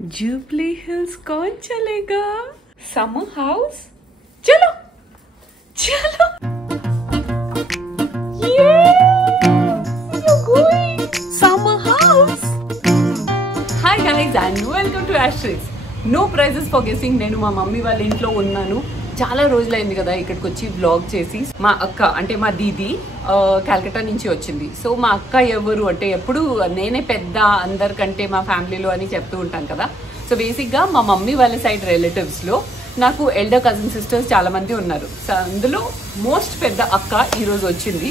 Jubilee hills कौन चलेगा? Summer house? चलो चलो summer house. Hi guys and welcome to Ashes. No prizes for guessing. నేను మా మమ్మీ వాళ్ళ ఇంట్లో ఉన్నాను. చాలా రోజులైంది కదా ఇక్కడికి వచ్చి వ్లాగ్ చేసి. మా అక్క అంటే మా దీది కలకత్తా నుంచి వచ్చింది. సో మా అక్క ఎవరు అంటే ఎప్పుడు నేనే పెద్ద అందరికంటే మా ఫ్యామిలీలో అని చెప్తూ ఉంటాను కదా. సో బేసిక్గా మా మమ్మీ వాళ్ళ సైడ్ రిలేటివ్స్లో నాకు ఎల్డర్ కజిన్ సిస్టర్స్ చాలా మంది ఉన్నారు. సో అందులో మోస్ట్ పెద్ద అక్క ఈరోజు వచ్చింది.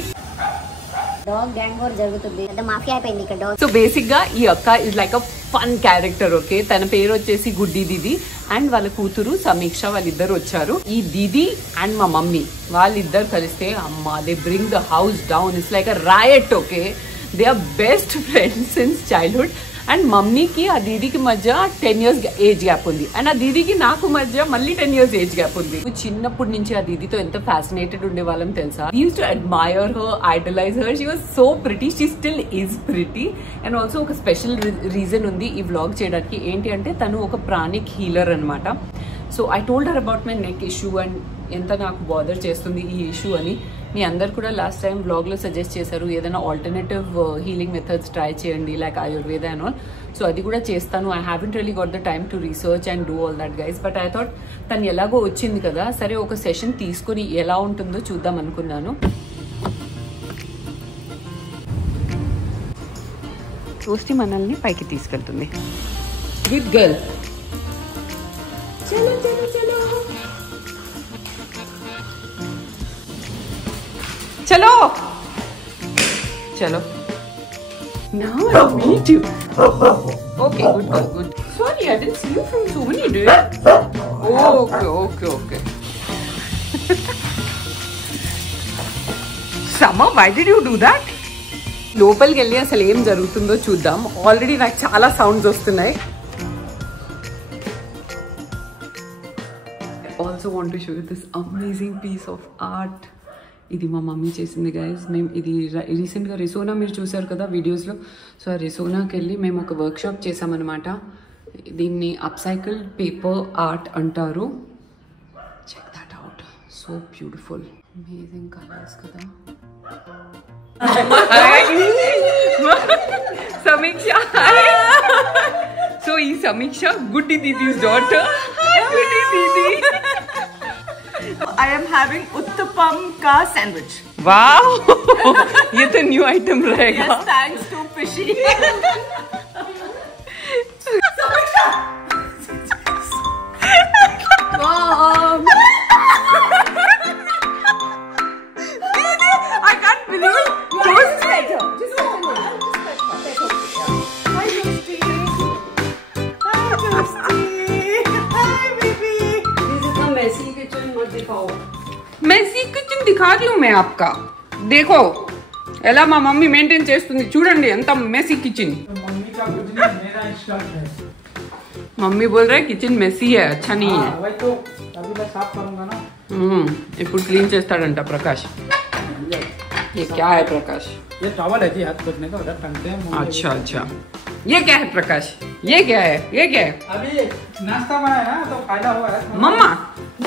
సో బేసిక్ గా ఈ అక్క is like a fun character. Okay, తన పేరు వచ్చేసి గుడ్డి దీది అండ్ వాళ్ళ కూతురు సమీక్ష, వాళ్ళిద్దరు వచ్చారు. ఈ దీది అండ్ మా మమ్మీ వాళ్ళిద్దరు కలిస్తే అమ్మా they bring the house down. It's like a riot. Okay, they are best friends since childhood. And మమ్మీకి ఆ దీదికి మధ్య 10 years ఏజ్ గ్యాప్ ఉంది అండ్ ఆ దీదికి నాకు మధ్య మళ్ళీ 10 years ఏజ్ గ్యాప్ ఉంది. చిన్నప్పటి నుంచి ఆ దీదితో ఎంత ఫ్యాసినేటెడ్ ఉండేవాళ్ళం తెలుసా. We used to admire her, idolize her. She was so pretty, she still is pretty. And also ఒక స్పెషల్ రీజన్ ఉంది ఈ వ్లాగ్ చేయడానికి. ఏంటి అంటే తను ఒక ప్రాణిక్ హీలర్ అనమాట. So I told her about my neck issue and ఎంత నాకు బాదర్ చేస్తుంది ఈ ఇష్యూ అని. మీ అందరు కూడా లాస్ట్ టైం వ్లాగ్లో సజెస్ట్ చేశారు ఏదైనా ఆల్టర్నేటివ్ హీలింగ్ మెథడ్స్ ట్రై చేయండి లైక్ ఆయుర్వేద అండ్ ఆల్. సో అది కూడా చేస్తాను. I haven't really got the time to research and do all that guys. But I thought తను ఎలాగో వచ్చింది కదా, సరే ఒక సెషన్ తీసుకొని ఎలా ఉంటుందో చూద్దాం అనుకున్నాను. సృష్టి మనల్ని పైకి తీసుకెళ్తుంది. Good girl. చలో చలో చలో चलो चलो. Now I meet you. Okay, good girl, good. Sorry, I didn't see you from so many days. Okay. Summer, why did you do that? లోపలికి వెళ్ళి అసలు ఏం జరుగుతుందో చూద్దాం. ఆల్రెడీ నాకు చాలా సౌండ్స్ వస్తున్నాయి. I also want to show you this amazing piece of art. ఇది మా మమ్మీ చేసింది గైస్. మేము ఇది రీసెంట్గా రెసోనా మీరు చూసారు కదా వీడియోస్లో. సో ఆ రెసోనాకి వెళ్ళి మేము ఒక వర్క్షాప్ చేసామన్నమాట. దీన్ని అప్సైకిల్డ్ పేపర్ ఆర్ట్ అంటారు. Check that out, so beautiful, amazing colours కదా. సమీక్ష. సో ఈ సమీక్ష గుడ్డి దీదీస్ డాటర్. గుడ్డి Didi. I am having uttapam ka sandwich. Wow! ये तो न्यू आइटम रहेगा. Yes, thanks to Fishy. Mom! I can't believe it. Just better. Just better. Hi, Justy. Hi, Justy. Hi, baby. This is the messy kitchen. मत दिखाओ. Messy kitchen దిఖా దూ మే ఆప్కా. देखो ఎలా మా మమ్మీ మెయింటైన్ చేస్తుంది చూడండి ఎంత మెస్సీ కిచెన్. मम्मी का कुछ नहीं, मेरा इंस्टॉल है. మమ్మీ बोल रहा है किचन मेसी है, अच्छा नहीं है. वही तो अभी मैं साफ करूंगा ना. ఇప్పుడు క్లీన్ చేస్తాడంట ప్రకాష్. ये क्या है प्रकाश? ये टॉवल है जी, हाथ पोंछने का, उधर टांगते हैं. अच्छा. ये क्या है प्रकाश? ये क्या है? अभी नाश्ता बनाया ना तो फायदा हुआ है. मम्मा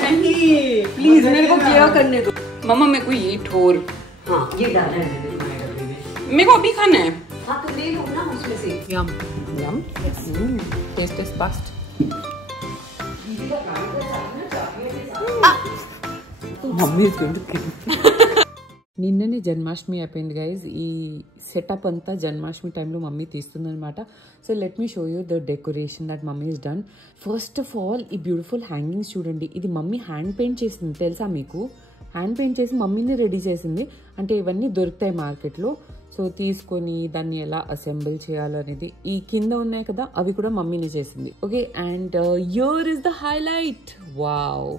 नहीं, प्लीज मेरे को क्लियर करने दो. मम्मा मेरे को ये ठोर. हाँ, ये डालना है. मेरे को अभी खाना है. हाँ तो ले लो ना उसमें से. Yum taste is fast. Mummy is going to kill. నిన్ననే జన్మాష్టమి అయిపోయింది గైజ్. ఈ సెటప్ అంతా జన్మాష్టమి టైంలో మమ్మీ తీస్తుందనమాట. So let me show you the decoration that mummy is done. First of all ఈ బ్యూటిఫుల్ హ్యాంగింగ్స్ చూడండి. ఇది మమ్మీ హ్యాండ్ పెయింట్ చేసింది తెలుసా మీకు. హ్యాండ్ పెయింట్ చేసి మమ్మీని రెడీ చేసింది. అంటే ఇవన్నీ దొరుకుతాయి మార్కెట్లో. సో తీసుకొని దాన్ని ఎలా అసెంబుల్ చేయాలనేది ఈ కింద ఉన్నాయి కదా అవి కూడా మమ్మీని చేసింది. Okay, and here is the highlight. Wow.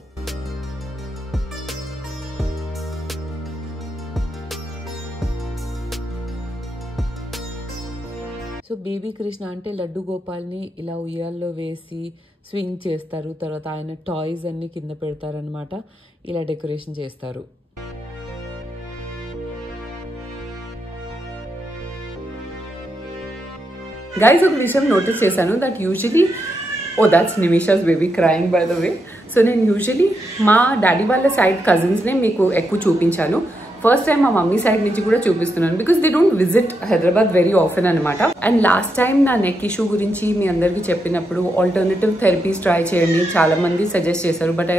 So baby Krishna అంటే లడ్డు గోపాల్ని ఇలా ఉయ్యాల్లో వేసి స్వింగ్ చేస్తారు. తర్వాత ఆయన టాయ్స్ అన్ని కింద పెడతారనమాట. ఇలా డెకరేషన్ చేస్తారు. గైస్ ఒక విషయం నోటీస్ చేశాను that usually oh that's Nimisha's baby crying by the way. So నేను యూజువలీ మా డాడీ వాళ్ళ సైడ్ కజిన్స్నే మీకు ఎక్కువ చూపించాను. ఫస్ట్ టైం మా మమ్మీ సైడ్ నుంచి కూడా చూపిస్తున్నాను because they don't visit Hyderabad very often అనమాట. అండ్ లాస్ట్ టైం నా నెక్ ఇష్యూ గురించి మీ అందరికీ చెప్పినప్పుడు ఆల్టర్నేటివ్ థెరపీస్ ట్రై చేయండి చాలా మంది సజెస్ట్ చేశారు. బట్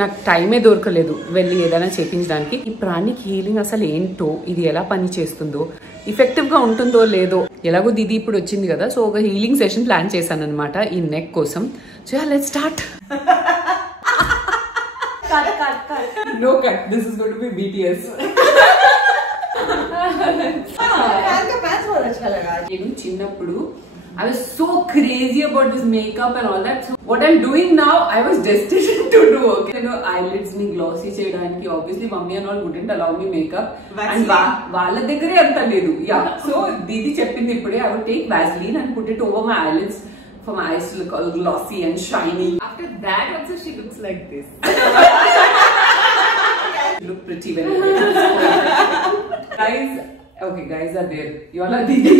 నాకు టైమే దొరకలేదు వెళ్ళి ఏదైనా చేయించడానికి. ఈ ప్రాణిక్ హీలింగ్ అసలు ఏంటో, ఇది ఎలా పని చేస్తుందో, ఇఫెక్టివ్ గా ఉంటుందో లేదో, ఎలాగో దీది ఇప్పుడు వచ్చింది కదా, సో ఒక హీలింగ్ సెషన్ ప్లాన్ చేశాను అనమాట ఈ నెక్ కోసం. So let's start. No cut. This is going to be BTS. నేను చిన్నప్పుడు I was so crazy about this makeup and all that. So what I'm doing now, I was destined to do. Okay, you know, eyelids ni glossy cheyadaniki obviously mummy and all wouldn't allow me makeup. And వాళ్ళ దగ్గరే అంత లేదు. Yeah. So Didi చెప్పింది ఇప్పుడే I would take Vaseline and put it over my eyelids for my eyes to look all glossy and shiny. After that also she looks like this. You look pretty when you guys. Okay, guys are there. You all are Didi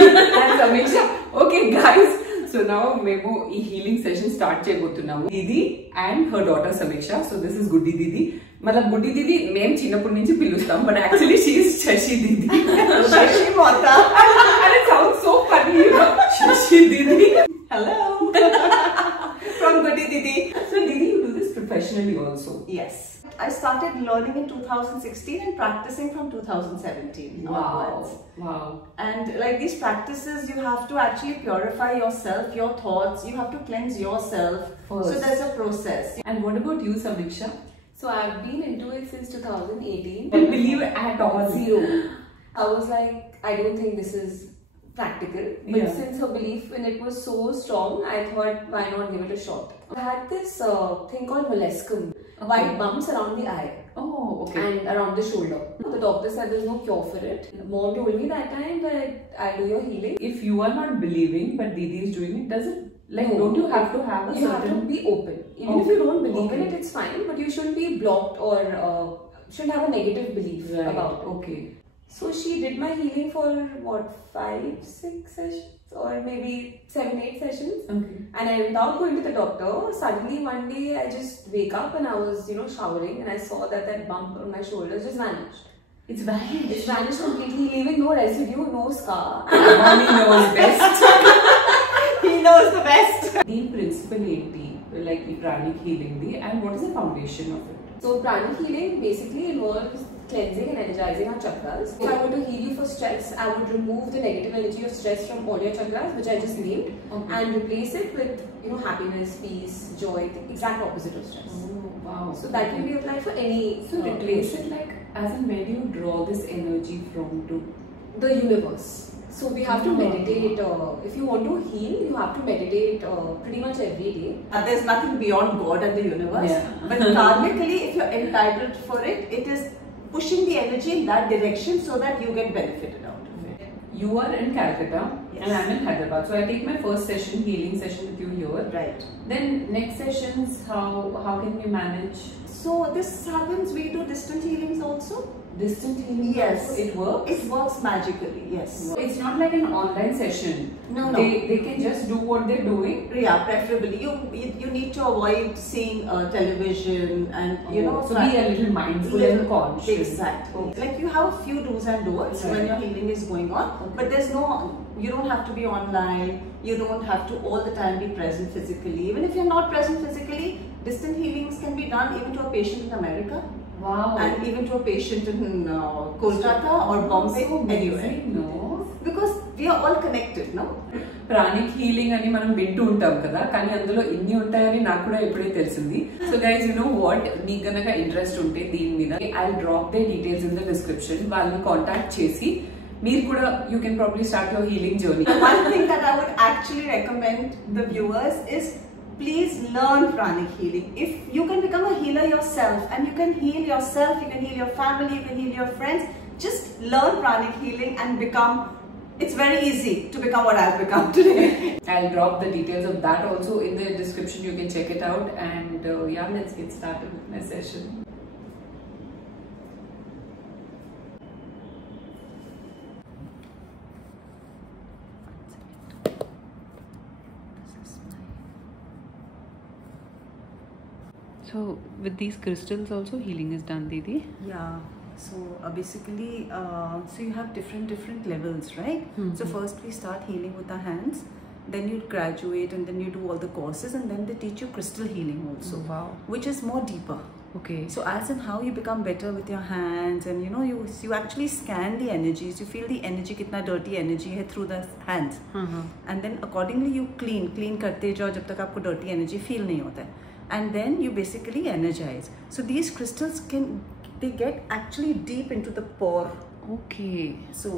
and Samiksha. Okay, guys. So now మేము ఈ healing session start చేయబోతున్నాము. Didi and her daughter Samiksha. So this is Goody Didi. मतलब Goody Didi మేము చిన్నప్పటి నుంచి పిలుస్తాం, but actually she is Shashi Didi. Shashi Mata. And it sounds so funny, you know. Shashi Didi. Hello. From Goody Didi. So Didi, you do this professionally also? Yes. I started learning in 2016 and practicing from 2017 onwards. Wow. And like these practices, you have to actually purify yourself, your thoughts. You have to cleanse yourself. First. So there's a process. And what about you, Samiksha? So I've been into it since 2018. I believe at all. Zero. I was like, I don't think this is practical. But Yeah. since her belief in it was so strong, I thought, why not give it a shot? I had this thing called molluscum, white bumps around the eye. Oh, okay. And around the shoulder. The doctor said there's no cure for it. Mom told me that time that I'll do your healing. If you are not believing, but Didi is doing it, does it? Like, No. don't you have to have a You have certain... to be open. Even if Okay. you don't believe in Okay. it, it's fine. But you shouldn't be blocked or shouldn't have a negative belief Right. about it. Okay. So she did my healing for what, 5-6 sessions or maybe 7-8 sessions. Okay. And I without going to the doctor, suddenly one day I just wake up and I was, you know, showering and I saw that bump on my shoulder just vanished. It's vanished. It's vanished completely, leaving no residue, no scar. Mommy knows best. He knows the best. The principle ఏంటి? Like the pranic healing di, and what is the foundation of it? So pranic healing basically involves cleansing and energizing our chakras. If I were to heal you for stress, I would remove the negative energy of stress from all your chakras, which I just named, Okay. and replace it with, you know, happiness, peace, joy, the exact opposite of stress. Oh, wow. So that can be applied for any. So replace it like, as in where do you draw this energy from to? The universe. So we have to Oh. meditate. If you want to heal, you have to meditate pretty much every day. There's nothing beyond God and the universe. Yeah. But karmically, if you're entitled for it, it is pushing the energy in that direction so that you get benefited out of it. You are in Calcutta, Yes. and I'm in Hyderabad. So I take my first session, healing session with you here. Right. Then next sessions, how can we manage So this happens, we do distant healings also. distant healing? Yes. also? It works. It works magically, yes. It's not like an online session. No. They can just do what they're doing. Yeah, preferably. You need to avoid seeing television and, you know. so be a little mindful and conscious. Exactly. Okay. Like you have a few do's and don'ts Right. when your healing is going on, but there's no, you don't have to be online, you don't have to all the time be present physically. Even if you're not present physically, distant healings can be done even to a patient in America Wow. and even to a patient in Kolkata or Bombay, So anywhere. amazing, no? Because we are all connected, no? Pranic healing అని మనం వింటూ ఉంటాం కదా, కానీ అందులో ఇన్ని ఉంటాయని నాకు కూడా ఇప్పుడే తెలిసింది. So guys, you know what, మీకు గనక ఇంట్రెస్ట్ ఉంటే దీని మీద I drop they details in the description. వాళ్ళని కాంటాక్ట్ చేసి మీరు కూడా you can probably start your healing journey. One thing that I would actually recommend the viewers is please learn pranic healing. If you can become a healer yourself and you can heal yourself, you can heal your family, you can heal your friends, just learn pranic healing and become, it's very easy to become what I've become today. I'll drop the details of that also in the description. You can check it out, and yeah, let's get started with my session. So with these crystals also healing is done, Didi? Yeah. So basically, so you have different levels, right? So first we start healing with our hands, then you graduate and then you do all the courses, and then they teach you crystal healing also. Wow. Which is more deeper. Okay. So as in how you become better with your hands, and you know, you actually scan the energies, you feel the energy, kitna dirty energy hai through the hands. And then accordingly you clean karte jao jab tak aapko dirty energy feel nahi hota hai. And then you basically energize. So these crystals they get actually deep into the pore. Okay. So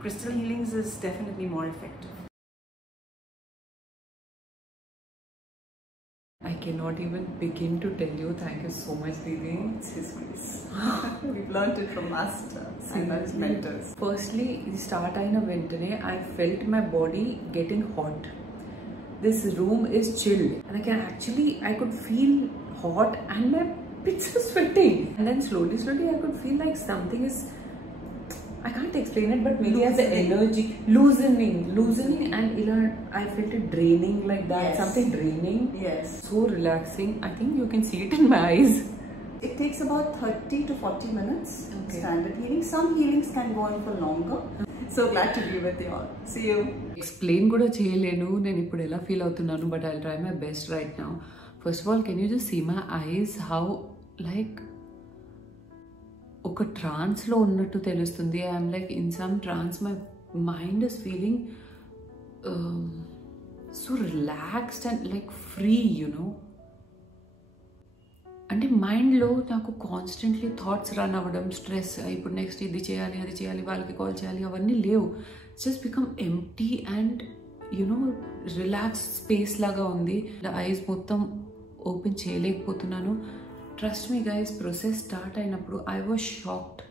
crystal healings is definitely more effective. I cannot even begin to tell you. Thank you so much, Didi. It's his grace. We've learned it from masters and as mentors. Firstly, start aina ventane I felt my body getting hot. This room is chilled and I could feel hot and my pits were sweating. And then slowly I could feel like something is, I can't explain it, but maybe as the energy loosening and I felt it draining like that. Yes. Something draining. Yes. So relaxing. I think you can see it in my eyes. It takes about 30 to 40 minutes. Okay. Standard healing. Some healings can go on for longer. So glad to be with you all. See you. Explain kuda cheyalenu nenu ippudu ela feel avutunnanu, but I'll try my best right now. First of all, can you just see my eyes, how like oka trance lo unnattu telustundi. I am like in some trance. My mind is feeling so relaxed and like free, you know. అంటే మైండ్లో నాకు constantly thoughts run అవ్వడం, stress, ఇప్పుడు next ఇది చేయాలి అది చేయాలి వాళ్ళకి కాల్ చేయాలి అవన్నీ లేవు. Just become empty and you know relax space లాగా ఉంది. ఐస్ మొత్తం ఓపెన్ చేయలేకపోతున్నాను. Trust me guys, process start అయినప్పుడు I was shocked.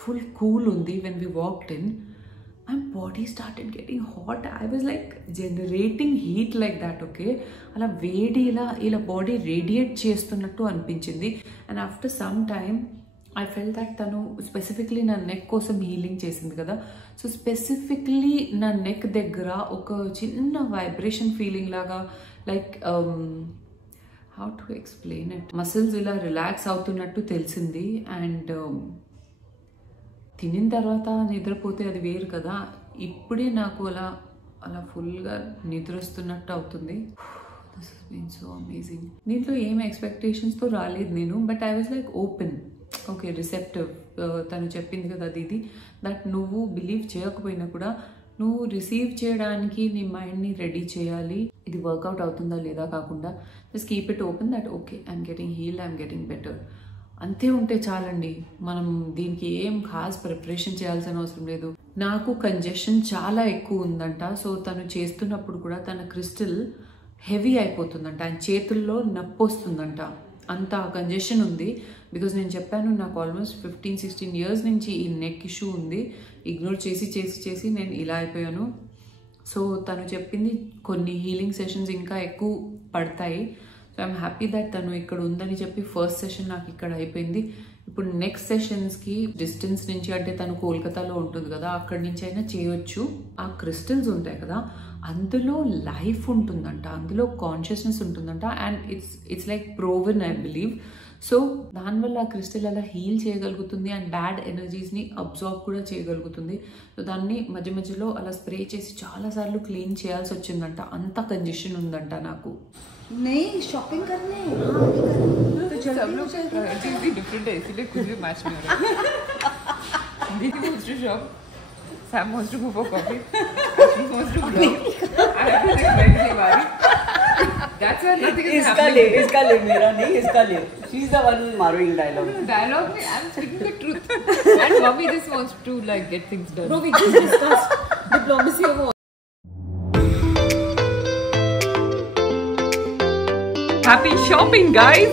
Full cool ఉంది. When we walked in my body started getting hot. I was like generating heat like that. Okay, ala vedi ila body radiate chestunnattu anpinchindi. And after some time I felt that tanu specifically na neck kosam healing chesindi kada. So specifically na neck deggara oka chinna vibration feeling laga, like how to explain it, muscles ila relax avutunnattu telisindi. And తినిన తర్వాత నిద్రపోతే అది వేరు కదా. ఇప్పుడే నాకు అలా ఫుల్గా నిద్ర వస్తున్నట్టు అవుతుంది. This has been so amazing. దీంట్లో ఏం ఎక్స్పెక్టేషన్స్తో రాలేదు నేను, but I was like open, okay, receptive. తను చెప్పింది కదా దీది, దట్ నువ్వు బిలీవ్ చేయకపోయినా కూడా నువ్వు రిసీవ్ చేయడానికి నీ మైండ్ని రెడీ చేయాలి. ఇది వర్కౌట్ అవుతుందా లేదా కాకుండా just keep it open, that okay I'm getting healed, I'm getting better. అంతే ఉంటే చాలండి. మనం దీనికి ఏం ఖాస్ ప్రిపరేషన్ చేయాల్సిన అవసరం లేదు. నాకు కంజెషన్ చాలా ఎక్కువ ఉందంట. సో తను చేస్తున్నప్పుడు కూడా తన క్రిస్టల్ హెవీ అయిపోతుందంట, ఆయన చేతుల్లో నొప్పి వస్తుందంట, అంత కంజెషన్ ఉంది. బికాజ్ నేను చెప్పాను నాకు ఆల్మోస్ట్ 15-16 years నుంచి ఈ నెక్ ఇష్యూ ఉంది. ఇగ్నోర్ చేసి నేను ఇలా అయిపోయాను. సో తను చెప్పింది కొన్ని హీలింగ్ సెషన్స్ ఇంకా ఎక్కువ పడతాయి. సో ఐఎమ్ హ్యాపీ దట్ తను ఇక్కడ ఉందని చెప్పి ఫస్ట్ సెషన్ నాకు ఇక్కడ అయిపోయింది. ఇప్పుడు నెక్స్ట్ సెషన్స్కి డిస్టెన్స్ నుంచి, అంటే తను కోల్కతాలో ఉంటుంది కదా, అక్కడి నుంచి అయినా చేయొచ్చు. ఆ క్రిస్టల్స్ ఉంటాయి కదా, అందులో లైఫ్ ఉంటుందంట, అందులో కాన్షియస్నెస్ ఉంటుందంట. And it's like proven, I believe. So దానివల్ల ఆ క్రిస్టల్ అలా హీల్ చేయగలుగుతుంది అండ్ బ్యాడ్ ఎనర్జీస్ని అబ్జార్బ్ కూడా చేయగలుగుతుంది. సో దాన్ని మధ్య మధ్యలో అలా స్ప్రే చేసి చాలాసార్లు క్లీన్ చేయాల్సి వచ్చిందంట, అంత కంజెషన్ ఉందంట నాకు. नहीं शॉपिंग करने तो सब लोग चीज़ डिफरेंट है, इसीलिए कुछ भी मैच नहीं हो रहा. Didi wants to shop, Sam wants to go for coffee, Ashley wants to vlog. I have to like very worry. That's why nothing is happening. इसका ले मेरा नहीं, इसका ले. She's the one who's borrowing dialogue. Dialogue में I'm speaking the truth. And mommy just wants to like get things done. Bro, we just discussed diplomacy of all. Happy shopping, guys!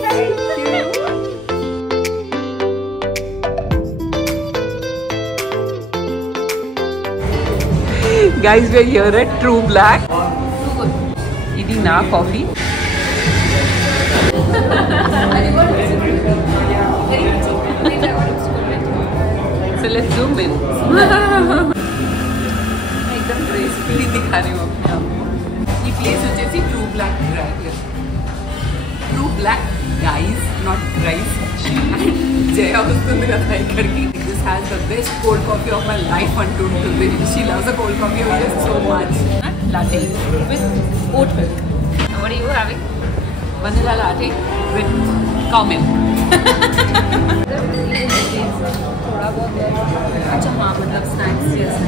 Guys, we're here at True Black. Idi na coffee. So let's zoom in. एकदम gracefully दिखा रही हूँ अपने आप को. ये place वजह से True Black है. True Black guys, not rice. Jaya వస్తుంది కదా ఇక్కడికి. This has the best cold coffee of my life అంటుంటుంది. She loves a cold coffee so much. Latte with oat milk. What are you having? Vanilla latte with cow milk. थोड़ा बहुत अच्छा हाँ मतलब स्नैक्स जैसा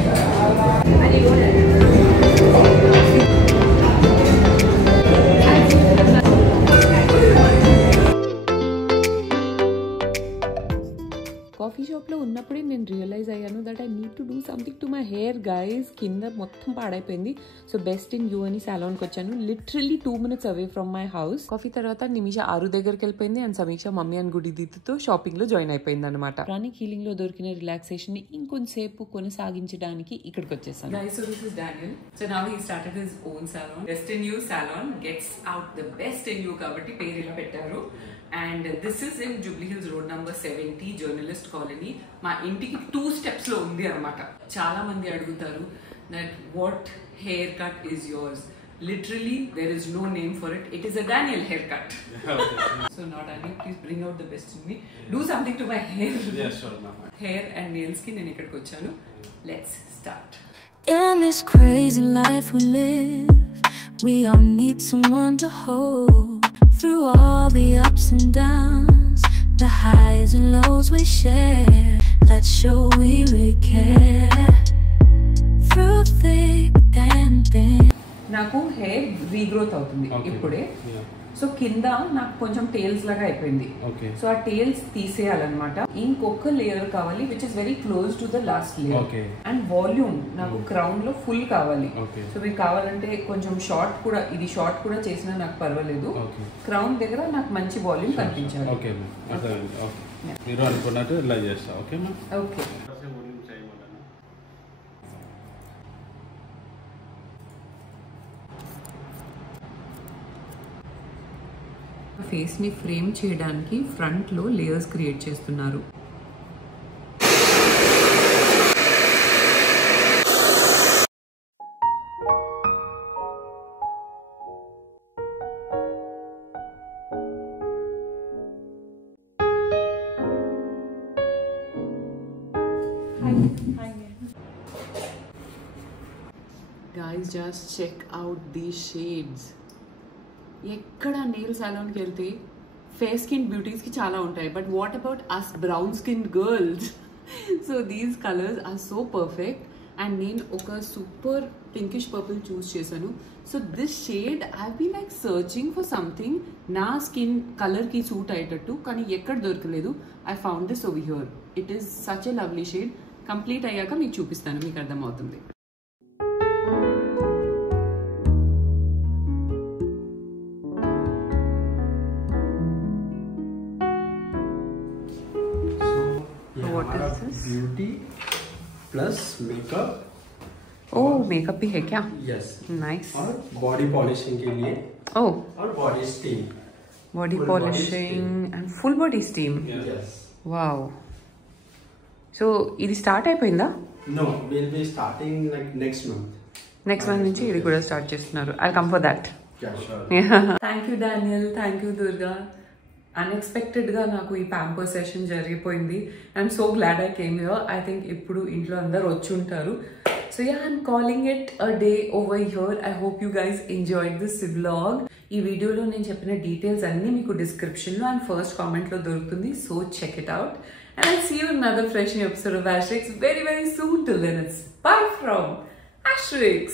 కాఫీ షాప్లో ఉన్నప్పుడే నేను రియలైజ్ అయ్యాను that I need to do something to my hair guys. కింద మొత్తం పాడైపోయింది. సో బెస్ట్ ఇన్ యూ అని సాలాన్కి వచ్చాను. లిటరల్లీ 2 minutes away from my house. Coffee తర్వాత నిమిష ఆరు దగ్గరికి వెళ్ళిపోయింది అండ్ సమీక్ష మమ్మీ అండ్ గుడి దీతితో షాపింగ్ లో జాయిన్ అయిపోయింది అనమాట. ప్రాణిక్ హీలింగ్ లో దొరికిన రిలాక్సేషన్ ని ఇంకొంతసేపు కొనసాగించడానికి ఇక్కడికి వచ్చేసాను. Guys, so this is Daniel. So now he started his own salon. Best in You salon gets out the best in you కాబట్టి పేరు ఇలా పెట్టారు. And this is in Jubilee Hills Road number 70 Journalist Colony. మా ఇంటికి 2 steps లో ఉంది అన్నమాట. చాలా మంది అడుగుతారు that what haircut is yours? Literally there is no name for it. It is a Daniel haircut. So now Daniel, please bring out the best in me. Do something to my hair. Yeah, sure, ma'am. Hair and nails ki nenu ikkadiki vachanu. Let's start. In this crazy life we live, we all need someone to hold. Through all the ups and downs, the highs and lows we share, let's show we really care. Through thick and thin. నాకు hair regrowth అవుతుంది ఇప్పుడే. సో కింద నాకు కొంచెం టేల్స్ లాగా అయిపోయింది. సో ఆ టేల్స్ తీసేయాలన్నమాట. ఇంకొక లేయర్ కావాలి which is very close to the last layer. And volume నాకు క్రౌన్ లో ఫుల్ కావాలి. సో మీకు కావాలంటే కొంచెం షార్ట్ కూడా, ఇది షార్ట్ కూడా చేసినా నాకు పర్వాలేదు. క్రౌన్ దగ్గర నాకు మంచి వాల్యూమ్ కనిపించాలి. ఓకే మీరు అనుకున్నట్టు ఇలా చేస్తా. ఓకే ఓకే ఫేస్ ని ఫ్రేమ్ చేయడానికి ఫ్రంట్ లో లేయర్స్ క్రియేట్ చేస్తున్నారు. Guys, just check out these shades. ఎక్కడ నెయిల్ సాలాన్కి వెళ్తే ఫేర్ స్కిన్ బ్యూటీస్కి చాలా ఉంటాయి, but what about us brown skin girls? So these colours are so perfect. And నేను ఒక సూపర్ పింకిష్ పర్పుల్ చూస్ చేశాను. So this shade I be like searching for something నా స్కిన్ కలర్కి సూట్ అయ్యేటట్టు, కానీ ఎక్కడ దొరకలేదు. I found this over here. It is such a lovely shade. Complete అయ్యాక మీకు చూపిస్తాను, మీకు అర్థమవుతుంది. What is this? Beauty plus makeup. Oh, makeup भी है क्या? Yes. Nice. और body polishing के लिए. Oh. और body steam. Body polishing and full body steam. Yes. Wow. So, ఇది స్టార్ట్ అయిపోయిందా? No, we'll be starting like next month. Next month నుంచి ఇది కూడా స్టార్ట్ చేస్తున్నారు. I'll come for that. Yeah, sure. Thank you Daniel. Thank you Durga. అన్ఎక్స్పెక్టెడ్గా నాకు ఈ pamper session జరిగిపోయింది. I'm so glad I came here. I think ఇప్పుడు ఇంట్లో అందరు వచ్చి ఉంటారు. So yeah, I'm calling it a day over here. I hope you guys enjoyed this vlog. ఈ వీడియోలో నేను చెప్పిన డీటెయిల్స్ అన్నీ మీకు డిస్క్రిప్షన్లో అండ్ ఫస్ట్ కామెంట్లో దొరుకుతుంది. So check it out. And I'll see you in another fresh new episode of Asterix very, very soon. Till then, it's bye from Asterix.